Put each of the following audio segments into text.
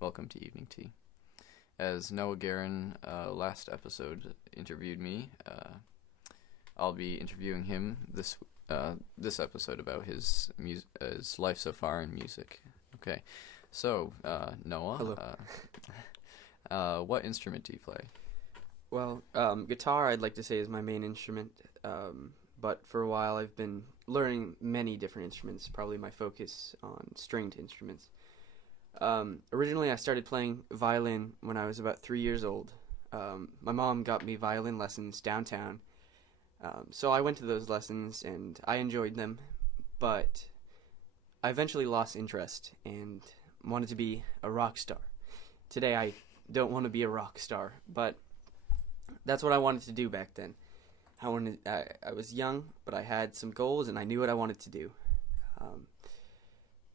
welcome to Evening Tea. As Noah Guerin last episode interviewed me, I'll be interviewing him this episode about his life so far in music. Okay, so Noah, Hello. What instrument do you play? Well, guitar I'd like to say is my main instrument, but for a while I've been learning many different instruments, probably my focus on stringed instruments. Originally I started playing violin when I was about 3 years old. My mom got me violin lessons downtown, so I went to those lessons and I enjoyed them, but I eventually lost interest and wanted to be a rock star. Today I don't want to be a rock star, but that's what I wanted to do back then. I was young, but I had some goals and I knew what I wanted to do.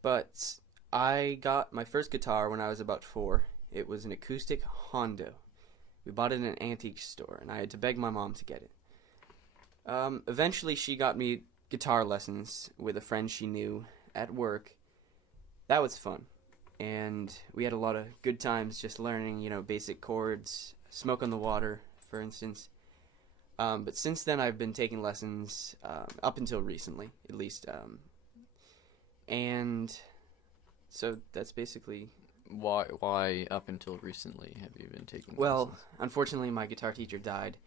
But I got my first guitar when I was about 4. It was an acoustic Hondo. We bought it in an antique store, and I had to beg my mom to get it. Eventually, she got me guitar lessons with a friend she knew at work. That was fun, and we had a lot of good times just learning, basic chords, Smoke on the Water, for instance. But since then, I've been taking lessons up until recently, at least. And so that's basically... Why up until recently have you been taking Well, lessons? unfortunately, my guitar teacher died.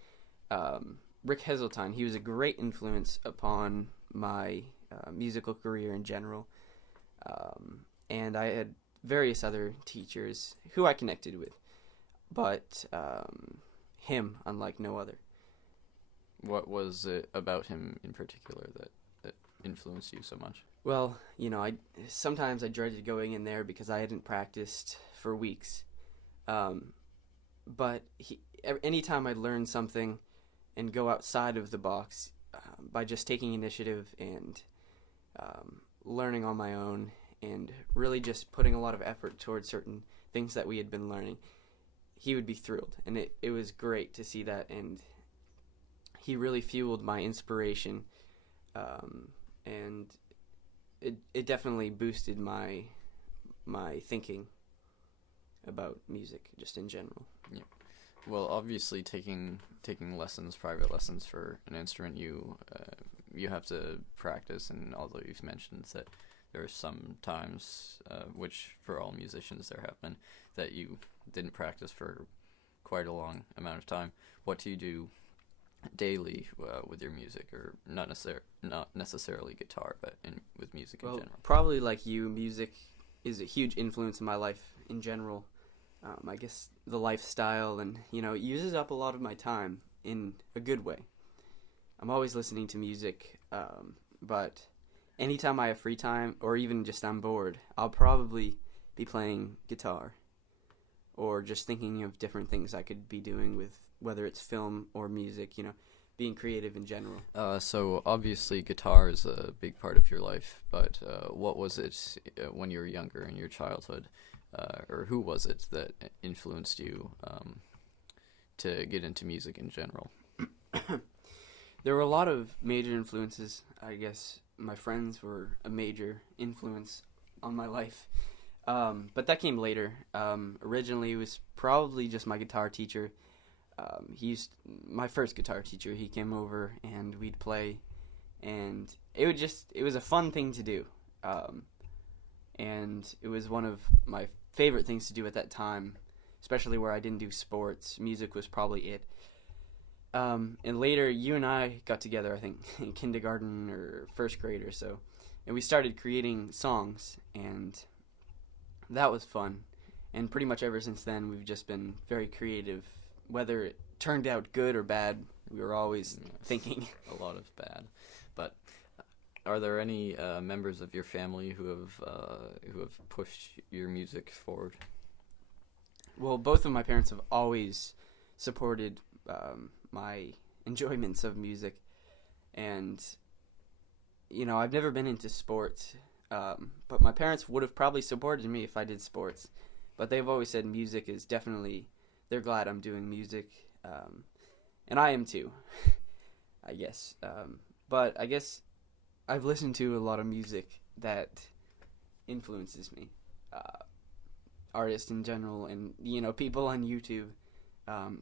Rick Heseltine, he was a great influence upon my musical career in general. And I had various other teachers who I connected with, but him, unlike no other. What was it about him in particular that influenced you so much? Well, sometimes I dreaded going in there because I hadn't practiced for weeks. But anytime I learned something and go outside of the box by just taking initiative and learning on my own and really just putting a lot of effort towards certain things that we had been learning, he would be thrilled. And it was great to see that, and he really fueled my inspiration, and it definitely boosted my thinking about music just in general. Yeah. Well, obviously, taking lessons, private lessons for an instrument, you have to practice. And although you've mentioned that there are some times, which for all musicians there have been, that you didn't practice for quite a long amount of time, what do you do daily with your music, or not necessarily guitar, but with music in general? Probably like you, music is a huge influence in my life in general. I guess the lifestyle, and it uses up a lot of my time in a good way. I'm always listening to music, but anytime I have free time, or even just I'm bored, I'll probably be playing guitar, or just thinking of different things I could be doing with, whether it's film or music, being creative in general. So obviously guitar is a big part of your life, but what was it when you were younger in your childhood, or who was it that influenced you to get into music in general? There were a lot of major influences. I guess my friends were a major influence on my life. But that came later. Originally, it was probably just my guitar teacher. My first guitar teacher. He came over and we'd play, and it was a fun thing to do. And it was one of my favorite things to do at that time, especially where I didn't do sports. Music was probably it. And later, you and I got together, I think, in kindergarten or first grade or so, and we started creating songs, and that was fun. And pretty much ever since then, we've just been very creative. Whether it turned out good or bad, we were always thinking. A lot of bad. But are there any members of your family who have pushed your music forward? Well, both of my parents have always supported my enjoyments of music, and I've never been into sports, but my parents would have probably supported me if I did sports, but they've always said music is definitely, they're glad I'm doing music, and I am too, I guess, but I guess I've listened to a lot of music that influences me. artists in general, and people on YouTube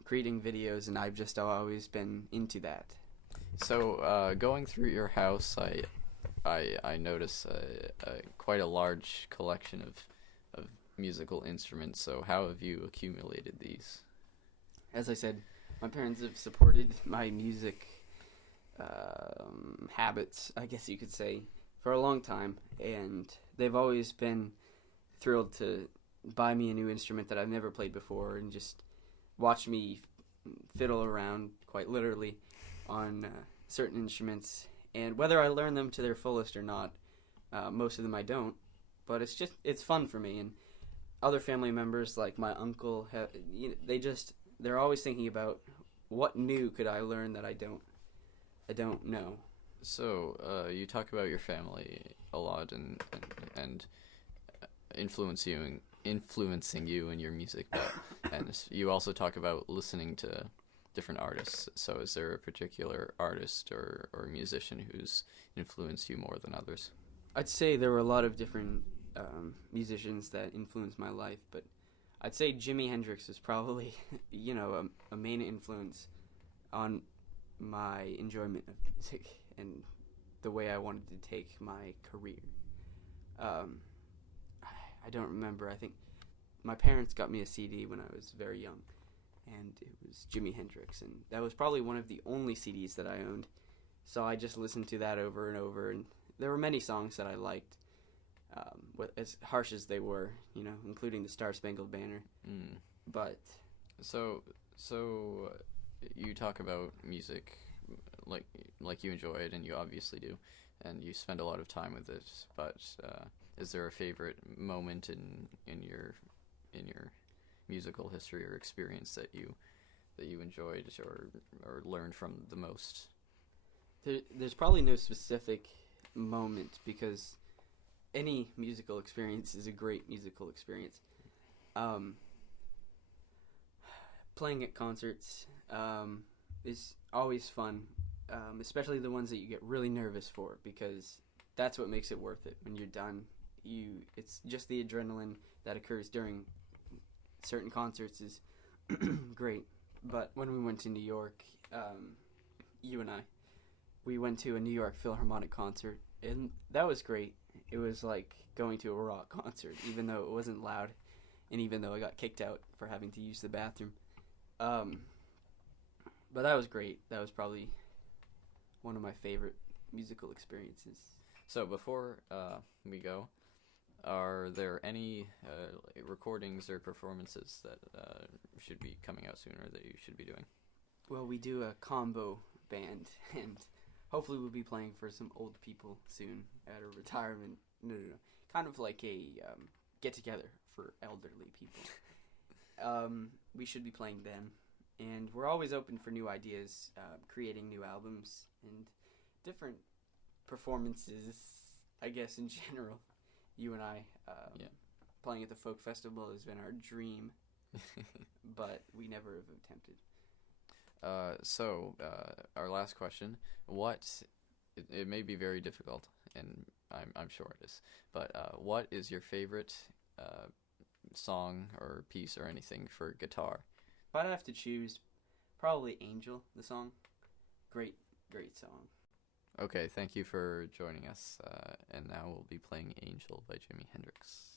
creating videos, and I've just always been into that. So, going through your house, I notice quite a large collection of musical instruments. So, how have you accumulated these? As I said, my parents have supported my music habits, I guess you could say, for a long time, and they've always been thrilled to buy me a new instrument that I've never played before, and just watch me fiddle around, quite literally, on certain instruments. And whether I learn them to their fullest or not, most of them I don't, but it's fun for me. And other family members, like my uncle, they're always thinking about what new could I learn that I don't know. So, you talk about your family a lot and influencing you in your music, and you also talk about listening to different artists. So, is there a particular artist or musician who's influenced you more than others? I'd say there were a lot of different musicians that influenced my life, but I'd say Jimi Hendrix is probably, a main influence on my enjoyment of music and the way I wanted to take my career. I don't remember. I think my parents got me a CD when I was very young, and it was Jimi Hendrix, and that was probably one of the only CDs that I owned. So I just listened to that over and over, and there were many songs that I liked, as harsh as they were, including the Star Spangled Banner. Mm. But so you talk about music like you enjoy it, and you obviously do, and you spend a lot of time with it. But is there a favorite moment in your musical history or experience that you enjoyed or learned from the most? There's probably no specific moment, because any musical experience is a great musical experience. Playing at concerts is always fun, especially the ones that you get really nervous for, because that's what makes it worth it. When you're done, it's just the adrenaline that occurs during certain concerts is great. But when we went to New York, you and we went to a New York Philharmonic concert, and that was great. It was like going to a rock concert, even though it wasn't loud, and even though I got kicked out for having to use the bathroom. But that was great. That was probably one of my favorite musical experiences. So before we go, are there any recordings or performances that should be coming out soon, or that you should be doing? Well, we do a combo band, and hopefully we'll be playing for some old people soon at a retirement. No. Kind of like a get-together for elderly people. We should be playing then. And we're always open for new ideas, creating new albums and different performances, I guess, in general. You and I playing at the folk festival has been our dream, but we never have attempted. So our last question: it may be very difficult, and I'm sure it is. But what is your favorite song or piece or anything for guitar? If I'd have to choose, probably Angel, the song. Great song. Okay, thank you for joining us. And now we'll be playing Angel by Jimi Hendrix.